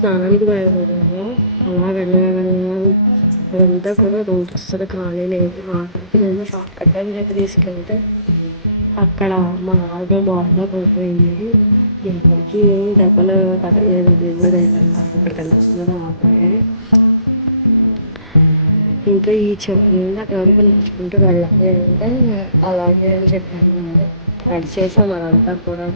స్నానానికి బయలుదేరాము. అలా వెళ్ళగానే అదంతా కూడా రోడ్ అస్సలు ఖాళీ లేదు. ఆఖరికి నేను షార్ట్ కట్ అని చెప్పి తీసుకెళ్తే అక్కడ మా ఆటో బాగా పడిపోయింది. ఎవరికి దెబ్బలు తగలేదు. అక్కడికి వెళ్తున్నాను ఆపే. ఇంకా ఈ చెట్లు అక్కడ వరకు నడుచుకుంటూ వెళ్ళాలి అంటే అలాగే అని చెప్పాను. నడిచేసాం అదంతా కూడా.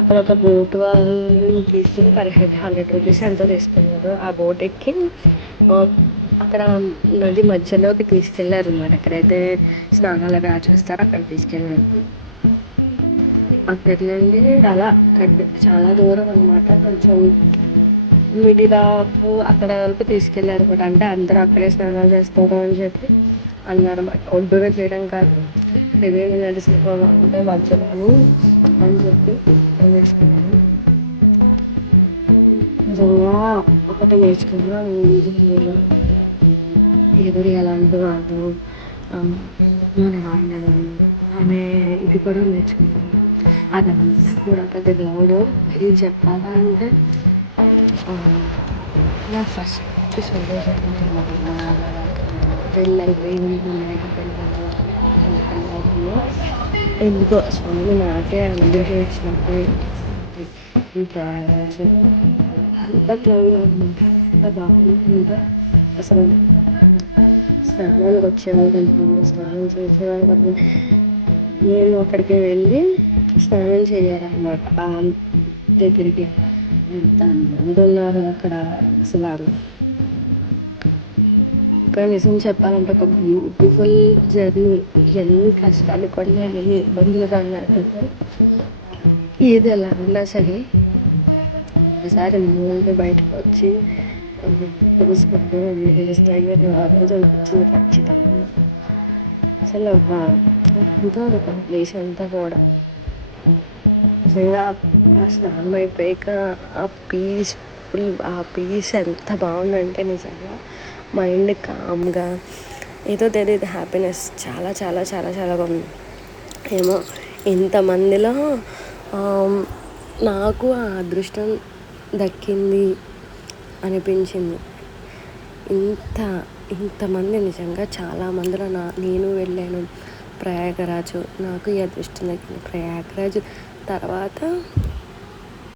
అక్కడ ఒక బోట్ వాళ్ళు తీసుకుని 100 రూపీస్ ఎంతో తీసుకున్నారు. ఆ బోట్ ఎక్కి అక్కడ నది మధ్యలోకి తీసుకెళ్ళారు అన్నమాట. ఎక్కడైతే స్నానాలు అవి చేస్తారో అక్కడ తీసుకెళ్ళారు. అక్కడి నుండి అలా చాలా దూరం అనమాట. కొంచెం మిడిల్ ఆఫ్ అక్కడ వరకు తీసుకెళ్ళారు కూడా. అంటే అందరూ అక్కడే స్నానాలు చేస్తారు అని చెప్పి అన్నారు. ఒడ్డున చేయడం కాదు, ఇదే నడిచిపోవాలంటే మధ్యలో అని చెప్పి నేర్చుకున్నాను. నిజంగా ఒకటి నేర్చుకున్నాను. ఎవరు ఎలాంటి వాళ్ళు మన వాళ్ళు ఆమె ఇది కూడా నేర్చుకున్నాను. అదంతా కూడా పెద్ద గ్రౌండ్. ఇది చెప్పాలంటే నా ఫస్ట్ సోలో పెళ్ళైపోయింది. ఎందుకో స్వామి నాకే అనుభవం వచ్చినప్పుడు ఇంకా అంత క్లౌడ్ అంత బాగుంది. అసలు స్నానానికి వచ్చేవాళ్ళు స్నానం చేసేవాళ్ళు. నేను అక్కడికి వెళ్ళి స్నానం చేయాలన్నమాట. దగ్గరికి ఎంత మంది ఉన్నారు అక్కడ. అసలు ఇంకా నిజం చెప్పాలంటే ఒక బ్యూటిఫుల్ జర్నీ. ఎన్ని కష్టాలు పడినా, ఎన్ని ఇబ్బందులు కన్నా, ఏది ఎలా ఉన్నా సరే ఒకసారి ముందు బయటకు వచ్చి తెలుసుకుంటే ఖచ్చితంగా అసలు ఎంతో ఒక ప్లేస్ అంతా కూడా నిజంగా స్నానం అయిపోయాక ఆ పీస్ ఎంత బాగుందంటే నిజంగా మైండ్ కామ్గా ఏదో తెలియదు హ్యాపీనెస్ చాలా చాలా చాలా చాలా బాగుంది. ఏమో ఇంతమందిలో నాకు ఆ అదృష్టం దక్కింది అనిపించింది. ఇంతమంది నిజంగా చాలామందిలో నేను వెళ్ళాను ప్రయాగరాజు. నాకు ఈ అదృష్టం దక్కింది. ప్రయాగరాజు తర్వాత